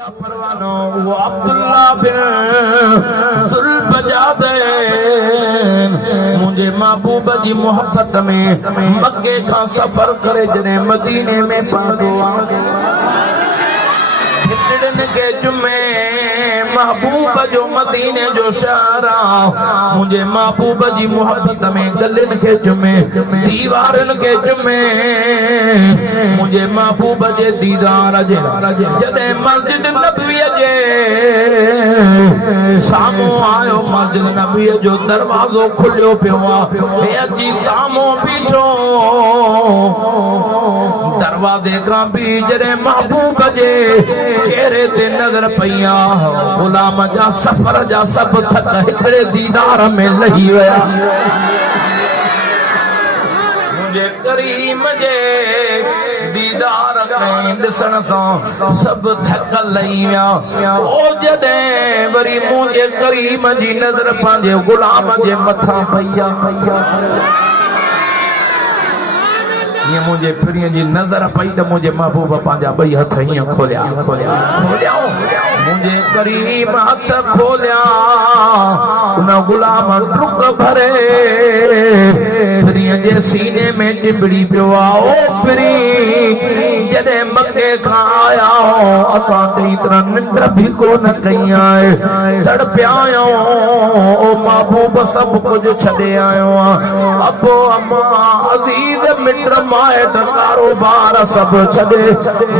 परवानो वो अब्दुल्ला बिन सुल्बजादैन मुझे महबूब जी मोहब्बत में मक्के का सफर करे जने मदीने में पहुंचो के जुम्मे महबूब जो मदीने जो शहरा मुझे महबूब जी मोहब्बत में गलिन के जुम्मे दीवारन के जुम्मे मुझे महबूब जे दीदार जदे मस्जिद नबवी जे सामो आयो मस्जिद नबवी जो दरवाजो खुलियो पियो हे अची सामो बीठो दरवाजे का भी जरे महबूब जे चेहरे ते नजर पईया गुलाम जा सफर जा सब थक हिकड़े दीदार में लही वया मुझे करीम जे दीदार कहीं दिसण सां सब थक लही विया ओ जदे वरी मुझे करीम जी नजर पंहिंजे गुलाम जे मथा पईया ये मुझे फिरी जी नजर पई तो मुझे महबूब पंहिंजा ॿई हथ हीअं खोलिया मुझे करीम हथ खोलिया उन गुलाम डुक भरे फिरी जे सीने में चिबड़ी पियो ओ फिरी जॾे मके खां आया असां चई तरह निंड भी कोन कई आहे तड़पिया आहियूं ओ महबूब सब कुछ छॾे आयो अबो अम्मा अज़ीज़ मिट माइट कारोबार सब छॾे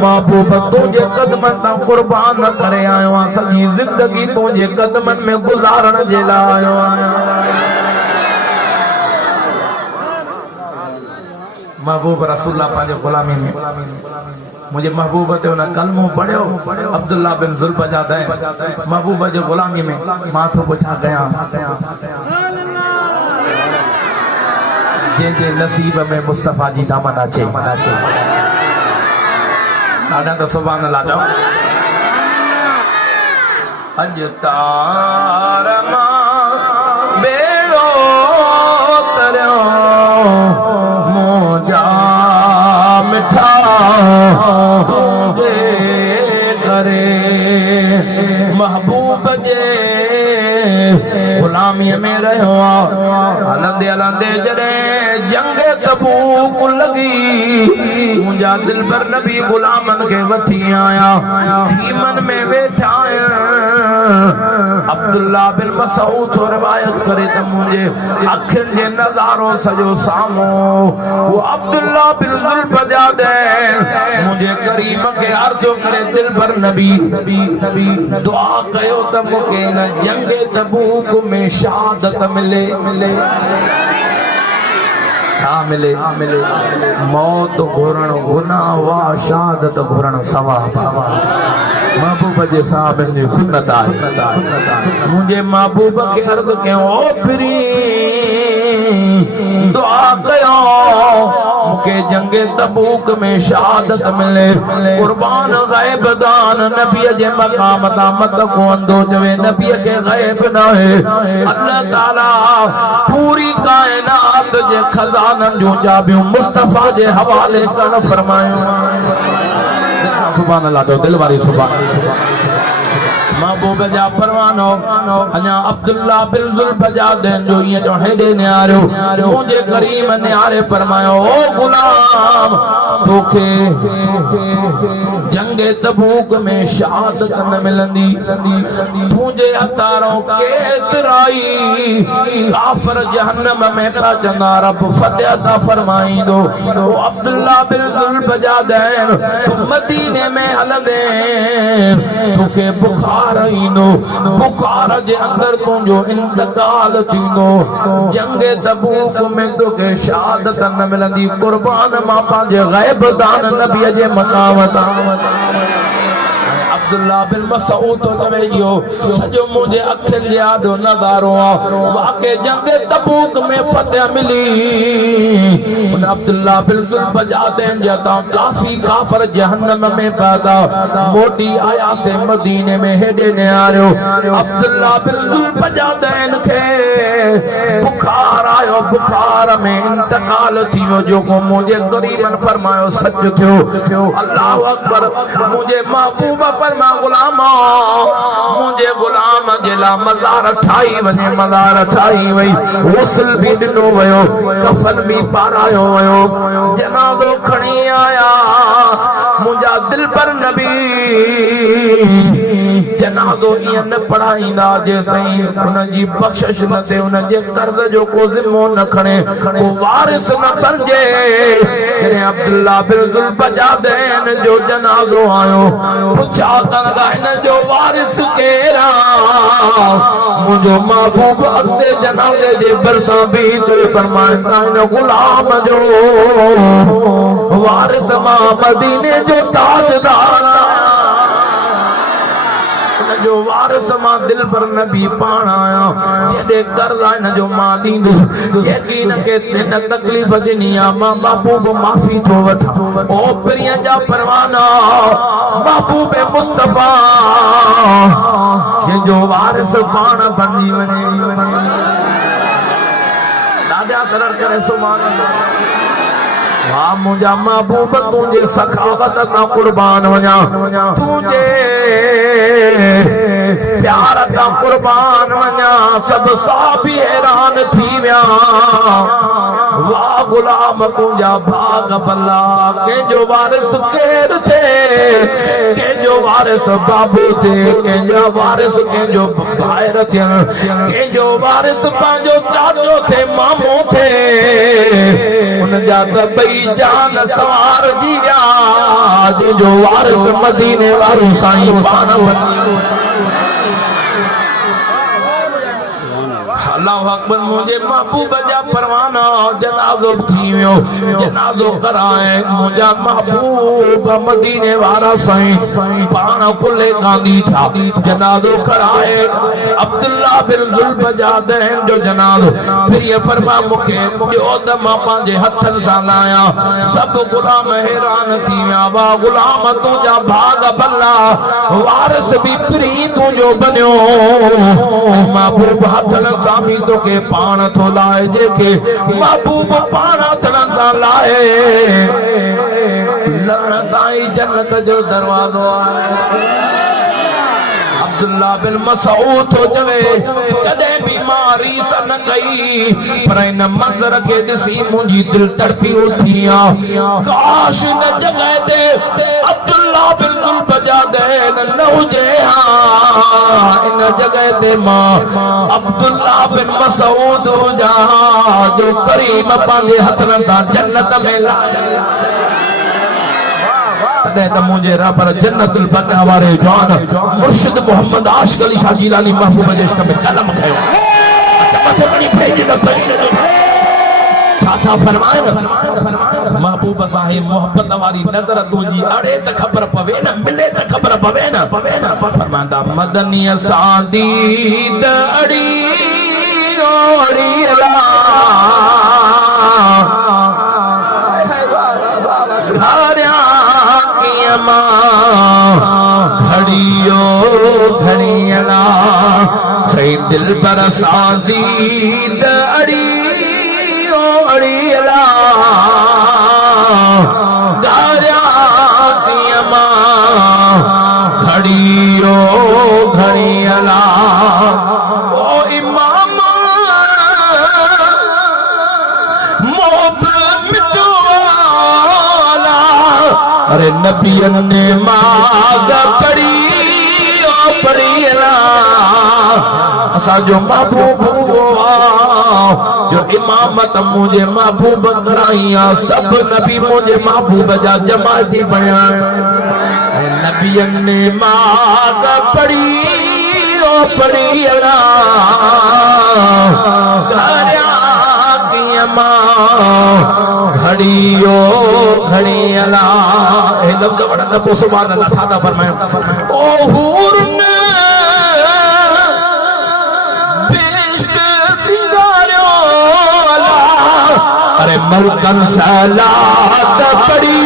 महबूब तुंहिंजे कदमनि तां कुर्बान करे आयो आहियां सॼी ज़िंदगी तुंहिंजे कदमनि में गुज़ारण जे लाइ आयो आहियां महबूब रसूलुल्लाह पंहिंजे गुलामी में मुझे महबूब ते उन कलमो पढ़ियो अब्दुल्ला बिन ज़ुल्बजादैन महबूब जे गुलामी में माथो पुछा गया जे नसीब में मुस्तफा जी दामन अचे ॾाढा तो सुभान अल्लाह चओ अज तार मां बेड़ो तरियो मोजा मिठा तुंहिंजे करे महबूब जे गुलामीअ में रहियो हलंदे हलंदे जॾहिं जंग तबूक लगी मुंहिंजा दिलबर नबी गुलामन के वठी आया खीमन में वेठा अब्दुल्ला बिन मसऊद तो रिवायत करे त मुझे अखिन जे नजारो सजो सामो वो अब्दुल्ला बिन ज़ुल्बजादैन मुझे करीम के अर्जो करे दिलबर नबी दुआ कयो त मूंखे न जंग तबूक में शहादत मिले मिले मौत घुरण गुनाह वा शहादत घुरण सवाब महबूब जे साहब जी सुन्नत आहे मुझे महबूब के अर्ज कयो ओ फिरी दुआ कयो मूंखे जंग तबूक में शहादत मिले कुर्बान गैब दान नबी जे मकाम ता मत को अंदो जवे नबी के गैब न है अल्लाह ताला पूरी कायनात जे खजानन जो जाबियो मुस्तफा जे हवाले करण फरमायो सुभान अल्लाह तो दिल वारी सुभान महबूब जा परवानो अञा अब्दुल्ला बिन ज़ुल्बजादैन जो ये जो हेडे न्यारो मुझे करीम न्यारे फरमायो ओ गुलाम तोखे जंग तबूक में शहादत न मिलंदी तुझे हथारों केतराई काफिर जहन्नम में का चंदा रब फतेह ता फरमाईंदो ओ अब्दुल्ला बिन ज़ुल्बजादैन मदीने में हलंदे तोखे बुखार बुखार जे अंदर तुंहिंजो इंतकाल थींदो जंग तबूक में तोखे शहादत न मिलंदी कुर्बान मां पंहिंजे गैब दान नबी जे मकाम तां अब्दुल्ला बिन मसऊद तो चवे इहो सॼो मुंहिंजे अखियुनि जे आॾो नज़ारो आहे वाक़ई जंग तबूक में फतेह मिली उन अब्दुल्ला बिल्कुल बजा दें जाता काफी काफर जहन्नम में पैदा मोटी आया से मदीने में हेडे ने आ रहे अब्दुल्ला बिल्कुल बजा दें के बुखार आयो बुखार में इंतकाल थियो जो को मुझे गरीबन फरमायो सच थियो अल्लाह अकबर मुझे महबूब फरमा गुलाम मुझे गुलाम जिला मज़ार ठाई वने मज़ार ठाई वई वसल भी दिनो वयो कफन भी पारायो वयो जनाज़ो खणी आया मुझा दिल पर नबी जनाज़ो ईअं न पढ़ाईंदा जेसताईं उनजी बख़्शिश न थिए उनजे कर्ज़ जो को ज़िम्मो न खणे को वारिस न बणिजे जॾहिं अब्दुल्ला बिल्कुल बजा देन जो जनाज़ो आयो पुछा कंदा हिन जो वारिस केरु मुंहिंजो महबूब अॻिते जनाज़े जे भरिसां बीह करे फरमाईंदा हिन गुलाम जो वारिस मां मदीने जो ताजदार जो वारिस मां दिल पर नबी पाण आया जेदे कर्ज़ न जो मां दींदो यकीन के न तकलीफ ॾिनी आ मां महबूब माफ़ी थो वठां ओ प्रिय जा परवाना महबूब मुस्तफा जो वारिस पाण बनी वने दादा तरर करे सुभान अल्लाह वाह मुझा महबूब तुझे सखावत का कुर्बान वञा तुझे प्यार का कुर्बान वञा सब साबी हैरान थी विया वाह गुलाम तुझा भाग भला कंहिंजो वारिस केर थे कंहिंजो वारिस बाबू थे कंहिंजा वारिस कंहिंजो भाइर थियनि कंहिंजो वारिस पंहिंजो चाचो थे मामो थे उनजा त ॿई जान सवार जी विया जो वारिस मदीने वारो साईं पाण अल्लाह अकबर मुझे महबूब जा परवाना जनाज़ो थी वियो जनाज़ो कराए मुझा महबूब मदीने वारा साईं पाण कुले गांधी था जनाज़ो कराए अब्दुल्ला बिल्कुल बजा देन जो जनाज़ो फिर ये फरमा मुखे ॿियो त मां पंहिंजे हथनि सां लाया सब गुलाम हैरान थी विया वाह गुलाम तुंहिंजा भाग भला वारिस बि प्री तुंहिंजो बनियो महबूब हथनि सां तो के पाण थो लाए जेके महबूब पाण हथनि सां लाए लहण साईं जन्नत जो दरवाज़ो आहे अब्दुल्ला बिन मसऊद तो जवे कदे बीमारी सन कई पर इन मंजर के दिसी मुंजी दिल तड़पी उठिया काश न जगह दे अब्दुल्ला बिल्कुल बजा दे न हुजे इन जगह दे मां अब्दुल्ला बिन मसऊद जा जो करीम पांगे हथन ता जन्नत में लाया मुझे रबर जन्नतुल बना वारे जान मुर्शिद मोहम्मद आशिक अली शाह जिलानी महबूब जे इश्क में कलम खयो मथे बड़ी भेज दस्तगीर जो छाता फरमाए महबूब साहिब मोहब्बत वाली नजर तुझी अड़े त खबर पवे न मिले त खबर पवे न फरमांदा मदनी सादी दड़ी ओड़ी अला घड़ियो घड़ियला सही दिल पर साजी दड़ियो अड़ियला गारिया कियमा घड़ियो घड़ियला ओ इमाम अरे नबियन ने माग पड़ी ओ पड़ीला असा जो महबूब जो इमामत मुझे महबूब कराइया सब नबी मुझे महबूब जा जमाती बया नबियन ने माग पड़ी ओ पड़ीला घड़ियो घड़ियला एकदम कबड़ न पोसो बार न था फरमाया ओ हूर ने बिश्क सिंगारियो अरे मलकन सलात पड़ी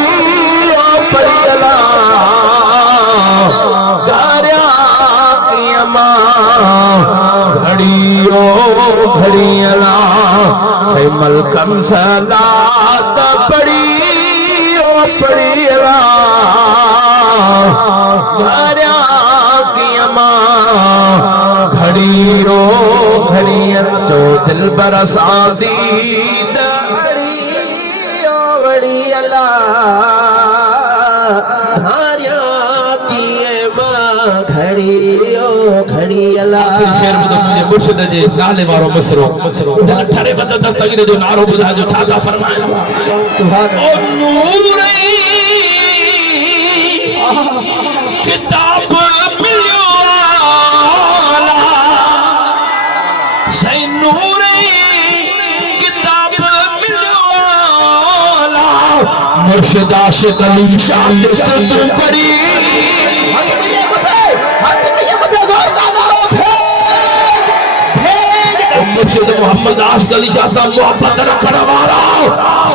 ओ परियला गारिया कियमा घड़ियो घड़ियला से मलकन सलात पड़ी ओ परियला गारिया कियमा घड़ियो घड़ियल जो दिल बरसाती घड़ियो घड़ियला धारिया किए मां घड़ियो घड़ियला शेर ॿुधो मुंहिंजे मुर्शिद जे नाले वारो मिसरो ठरे बद दस्तगीर जो नारो ॿुधाइजो छा था फरमाइनि ओ नूर किताब मिलियो आला सही नूर किताब मिलियो आला मुर्शिद आशिक अली शाह तू पढ़ी मुर्शिद मोहम्मद आशिक अली शाह साहब मोहब्बत रखण वारा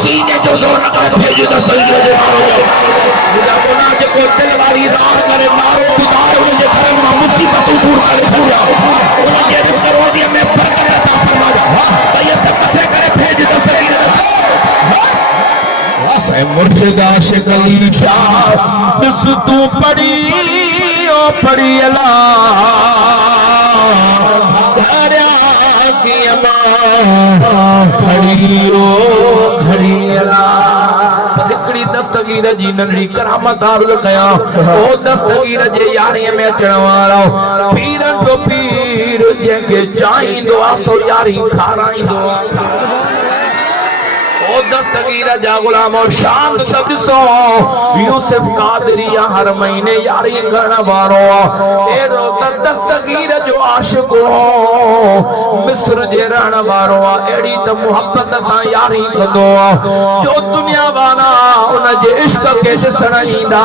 सीने जो जोर न करे भेज दस्तगीर जे नारो मुंहिंजा गुनाह जेको दिल वारी रार करे मारो बिगाड़ मुंहिंजे घर मां मुसीबतूं दूर करे पूरा उनजे रिज़्क़ रोज़ीअ में बरकत अता फरमा तयत कथे करे भेज दस्तगीर से मुर्शिद आशिक अली शाह बस तू पढ़ी ओ पढ़ी अला घड़ियो घड़ियला हिकड़ी दस्तगीर जी नंढड़ी करामत अर्ज़ कयां ओ दस्तगीर जे यारीअ में अचण वारो पीरन जो पीर जंहिंखे चाहींदो आहे सो यारी खाराईंदो आहे ओ दस्तगीर जा गुलाम शान सब ॾिसो यूसुफ कादरिया हर महीने यारी करण वारो एड़ो दस्तगीर जो आशिक हो मिस्र जे रहण वारो एड़ी त मोहब्बत सां यारी कंदो जो दुनिया वाला उन जे इश्क खे ॾिसण ईंदा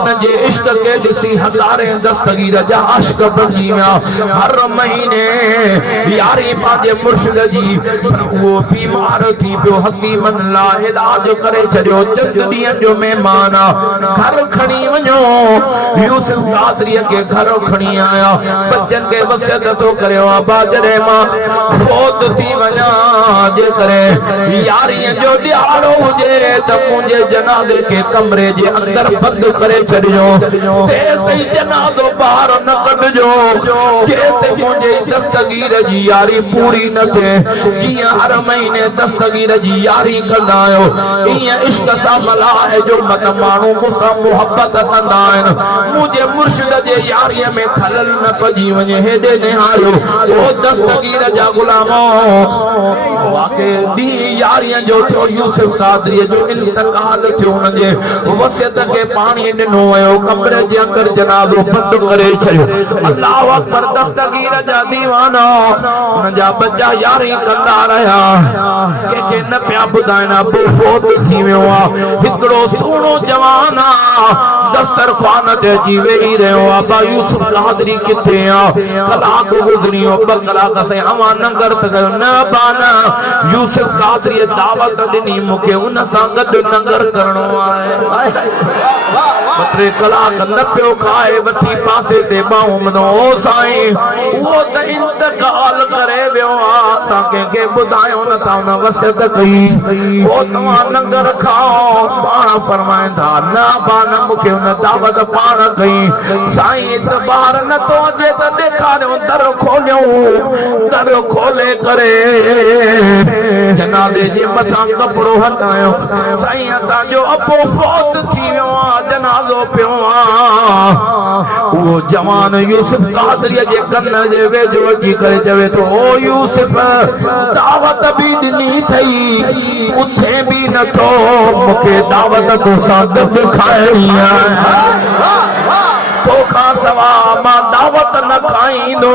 उन जे इश्क खे ॾिसी हज़ारे दस्तगीर जा आशिक बणिजी विया हर महीने यारी पंहिंजे मुर्शिद जी पर उहो बीमार थी पियो हकीमन ला इलाज करे छॾियो चंद ॾींहं जो महिमान घर खणी वञो यूसुफ कादरीअ खे घर खणी आया बच्चनि खे वसियत थो करे बाजरे मां फोत थी वञा जे करे यारीअ जो ॾियारो हुजे त मुंहिंजे जनाज़े खे कमरे जे अंदर बंदि करे छॾिजो तेसिताईं जनाज़ो ॿाहिरि न कढिजो जेसिताईं मुंहिंजे दस्तगीर जी यारी पूरी न थिए कीअं हर महीने दस्तगीर जी यारी कंदा आहियो ईअं इश्क सां मलाए जो मत माण्हू मूंसां मोहब्बत कंदा आहिनि मुंहिंजे मुर्शिद जे यारीअ में खलल न पइजी वञे हेॾे निहारियो ओ दस्तगीर जा गुलामो वाक़ई ॾींहुं यारीअ जो थियो यूसुफ कादरीअ जो इंतकाल थियो हुनजे वसियत खे पाणी ॾिनो वियो कमरे जे अंदरि जनाज़ो बंदि करे छॾियो अल्लाह अकबर दस्तगीर जा दीवाना हुनजा बच्चा यारी कंदा रहिया कंहिंखे न पिया ॿुधाइनि अबू फोत थी वियो आहे हिकिड़ो सुहिणो जवान दस्तरखान ते अची वेही रहियो आहे बा यूसुफ कादरी किथे आहे कलाक गुज़री वियो 2 कलाक से अवां नंगर त कयो न बाना यूसुफ कादरी दावत ॾिनी मूंखे उन सां गॾु नंगर करणो आहे 2-3 कलाक न पियो खाए वठी पासे ते ॿाहूं मनो ओ साईं उहो त इंतकाल करे वियो आहे असां कंहिंखे ॿुधायो नथा हुन वसियत कई ओ तव्हां लंगर खाओ पाण फरमाईंदा न बान मूंखे हुन दावत पाण कई साईं इतबार नथो अचे त ॾेखारियो दर खोलियो दर खोले करे जनाज़े जे मथां कपिड़ो हटायो साईं असांजो अबो फौत थी वियो आहे जनाज़ो पियो आहे उहो जवान यूसुफ कादरीअ जे कन जे वेझो अची करे चवे थो ओ यूसुफ दावत बि ॾिनी अथई उथे बि नथो मूंखे दावत तोसां गॾु खाइणी आहे तोखां सवा मां दावत न खाईंदो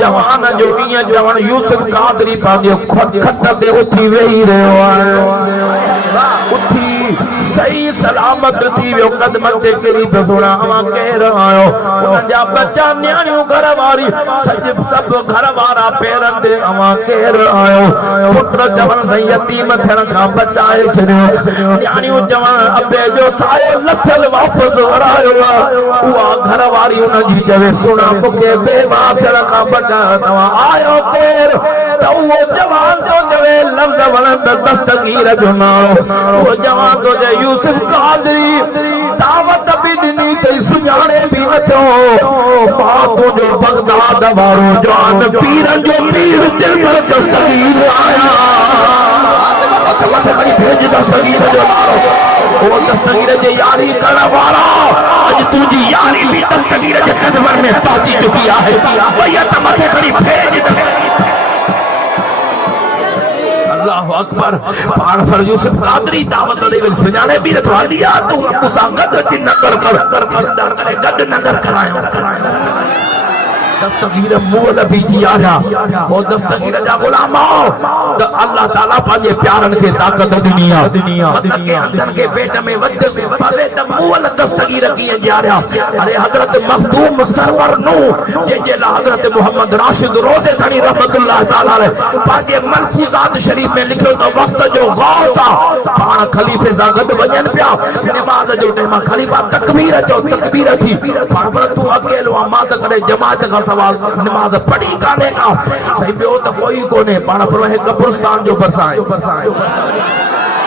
जवान जो ईअं जवान यूसुफ कादरी पंहिंजे खत ते उथी वेही रहियो आहे उथी सही सलामत थी वियो कदम ते किरी पे सुना अवा कह रहा आयो उन जा बच्चा न्याणियों घर वारी सब घर वारा पेरन ते अवा कह रहा आयो पुत्र जवन सही यतीम थियण खां बचाए छॾियो न्याणियों जवन अबे जो सायो लथल वापस वरायो उहा घर वारी उन जी चवे सुना मूंखे बेमां थियण खां बचाए तव्हां आयो केर तो वो जवान तो चवे लफ्ज वणंद दस्तगीर जो नालो वो जवान तो जे यूसुफ कादरी दावत भी ॾिनी तई सुञाणे भी नथो मां तुंहिंजो बगदाद वारो जवान पीरनि जो पीर दिल पर दस्तगीर आया मथे खणी भेज दस्तगीर जो नालो वो दस्तगीर जे यारी करण वारा अॼु तुंहिंजी यारी भी दस्तगीर जे कदमनि में पहुची चुकी आहे भैया त मथे खणी भेज दस्तगीर अल्लाह अकबर पाण सर यूसुफ कादरी दावत ॾेई वरी सुञाणे बि नथो हलिया तूं मूंसां गॾु अची नगर कर गॾु नगर करायो दस्तगीर मोल भी जी आया वो दस्तगीर जा गुलाम तो अल्लाह ताला पांजे प्यारन के ताकत ॾिनी आहे मतलब के अंदर के पेट में वध पवे त मोल दस्तगीर कीअं ॼारिया अरे हजरत मखदूम सरवर नु जे ला हजरत मोहम्मद राशिद रोज़े खणी रहमतुल्लाह ताला पांजे मलफूजात शरीफ में लिखियो तो वक्त जो गौस पाण खलीफे सां गॾु वञनि पिया नमाज जो टाइम खलीफा तकबीर चो तकबीर थी पर तू अकेलो मां त कॾहिं जमात खां सवाल नमाज पढ़ी काने का सही बियो त कोई कोने पाण फरमाए कब्रिस्तान जो बरसाए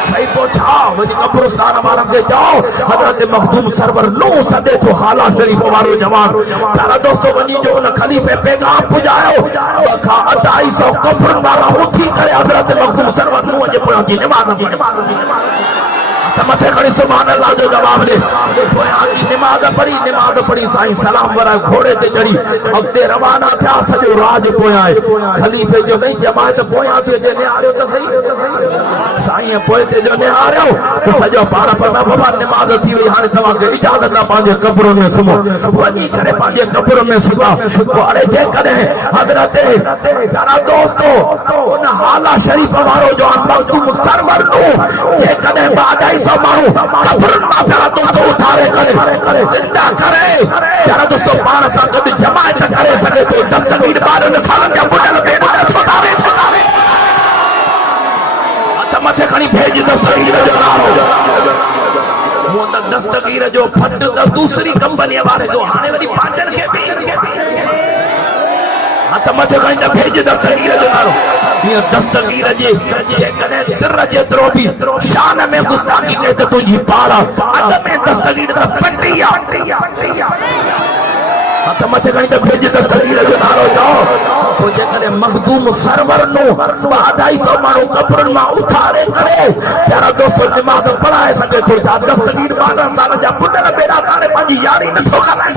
सही पहुंचा वही कब्रिस्तान वारनि खे चओ हज़रत मखदूम सरवर नो सदे तो हाला शरीफ वारो जवान प्यारा दोस्तों वञी जो उन खलीफे पैगाम पुॼायो 250 कब्रनि वारा उथी करे हज़रत मखदूम सरवर नो जे पोयां जी नमाज मथे खड़ी सुभान अल्लाह जो जवाब दे नमाज पढ़ी साईं सलाम वरा घोड़े ते चढ़ी अॻिते रवाना थिया सॼो राज पोयां खलीफ़े जो सही जमायत पोयां थी अचे निहारियो त सही साईं पोइ ते जो निहारियो त सॼो पाण फरमा बाबा नमाज थी वई हाणे तव्हांखे इजाज़त आहे पंहिंजे कब्रुनि में सुम्हो वञी करे पंहिंजे कब्र में सुम्हा हाणे जेकॾहिं हज़रत प्यारा दोस्तो उन हाला शरीफ़ वारो जो मखदूम सरवर नु जेकॾहिं बादाई माण्हू कब्रुनि मां प्यारा दोस्तो उथारे करे जिंदा करे प्यारा दोस्तो पाण सां गॾु जमायत करे सघे थो दस्तगीर 12 सालनि जा बुढल भेण छुटारे हथ मथे खणी भेज दस्तगीर जो नालो वो त दस्तगीर जो फट त दूसरी कंपनी वारे जो हाणे वरी पांचन खे हथ मथे खणी त भेज दस्तगीर जो नालो ये दस्तगीर जे कने दिर जेतिरो भी शान में गुस्ताखी करे त तुंहिंजी पारा अद में दस्तगीर त पटिया हथ मथे खणी त भेज दस्तगीर जो नालो चओ तो जेकॾहिं मखदूम सरवर नो 250 माण्हू कब्रुनि मां उथारे करे प्यारा दोस्तो नमाज़ पढ़ाए सघे थो छा दस्तगीर 12 साल जा पुटल बेड़ा हाणे पंहिंजी यारी नथो कराए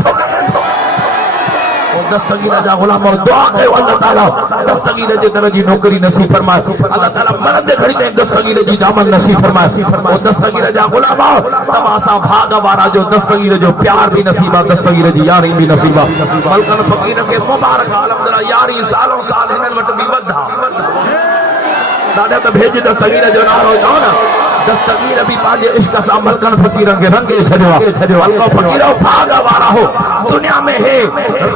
दस्तगीर जा गुलाम दुआ कयो अल्लाह ताला दस्तगीर जे दर जी नौकरी नसीब फरमाए अल्लाह ताला मरद घड़ी में दस्तगीर जी दामन नसीब फरमाए और दस्तगीर जा गुलाम तव्हां सां भाग वारा जो दस्तगीर जो प्यार भी नसीब आहे दस्तगीर जी यारी भी नसीब आहे मलकन फकीर के मुबारक अल्हम्दुलिल्लाह यारी सालों साल हिननि वटि भी वधा ॾाढा त भेज दस्तगीर जो नालो चओ न दस्तगीर भी पंहिंजे इश्क सां मलकन फकीरनि खे रंगे छॾियो आहे फकीर भाग वारा हो दुनिया में हे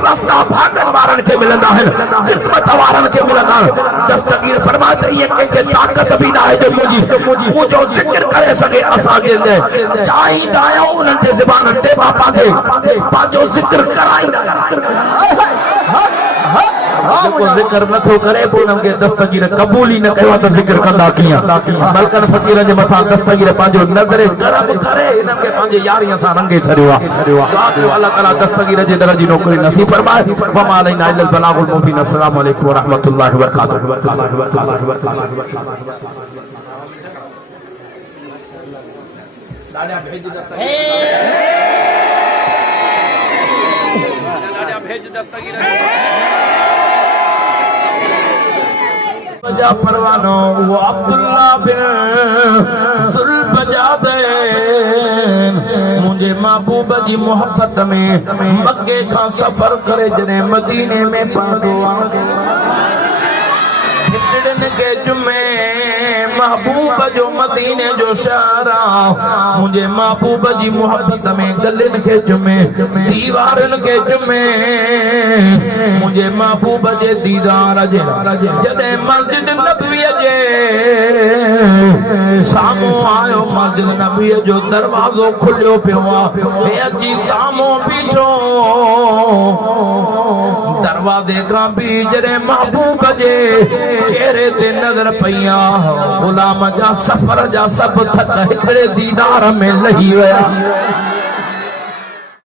रस्ता भागन वारनि खे मिलंदा आहिनि क़िस्मत वारनि खे मिलंदा आहिनि दस्तगीर फरमाए त इहे कंहिंखे ताक़त बि न आहे जो मुंहिंजो ज़िक्र करे सघे असांजे लाइ चाहींदा आहियूं उन्हनि जे ज़बाननि ते मां पंहिंजो ज़िक्र कराईंदा जेको ज़िक्र नथो करे पोइ उन्हनि खे दस्तगीर क़बूल ई न कयो त ज़िक्र कंदा कीअं मलकन फकीर जे मथां दस्तगीर पंहिंजो नज़र करम करे हिननि खे पंहिंजे यारीअ सां रंगे छॾियो आहे दुआ कयो अल्लाह ताला दस्तगीर जे दर जी नौकरी नसीब फरमाए वमा अलैना इल्लल बलागुल मुबीन अस्सलामु अलैकुम व रहमतुल्लाहि व बजा परवानो वो अब्दुल्ला बिन सुल्बजादैन मुझे महबूब जी मोहब्बत में मक्के का सफर करे जने मदीने में पहुंचो हिकड़न के जुमे महबूब जो मदीने जो शहरा मुझे महबूब जी मोहब्बत में गलन के जुमे दीवारन के जुमे मुझे महबूब जे दीदार जे जदे मस्जिद नबवी जे सामो आयो मस्जिद नबी जो दरवाजो खुलियो पियो आहे अची सामो बीठो दरवाजे खां भी जॾहिं महबूब जे चेहरे ते नज़र पईया गुलाम जा सफ़र जा सभु थक हिकिड़े दीदार में लही विया